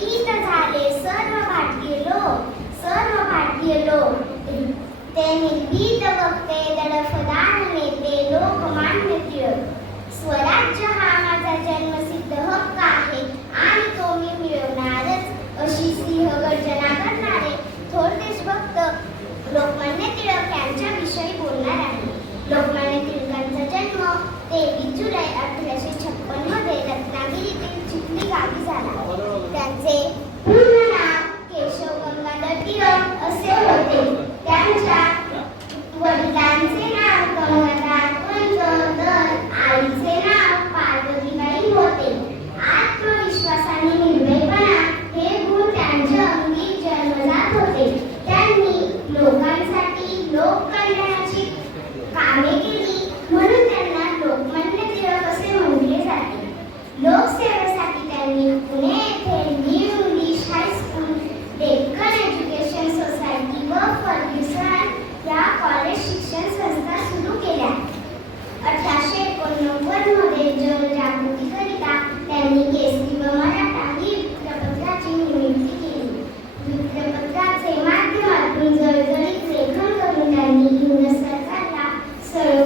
गीत झाले सर्व भाटगे लोक सर्व भाटगे लोक. ते निर्भीत बघते दडफदान नेते लोकमान्य टिळक. स्वराज्य हा माझा जन्मसिद्ध हक्क आहे आणि तो मी मिळवणारच अशी सिंह गर्जना करणारे थोर देशभक्त लोकमान्य टिळक यांच्याविषयी Woo!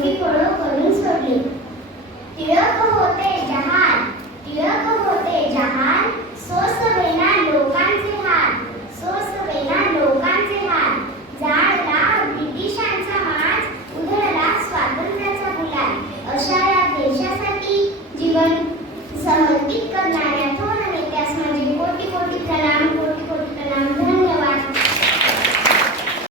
Gracias.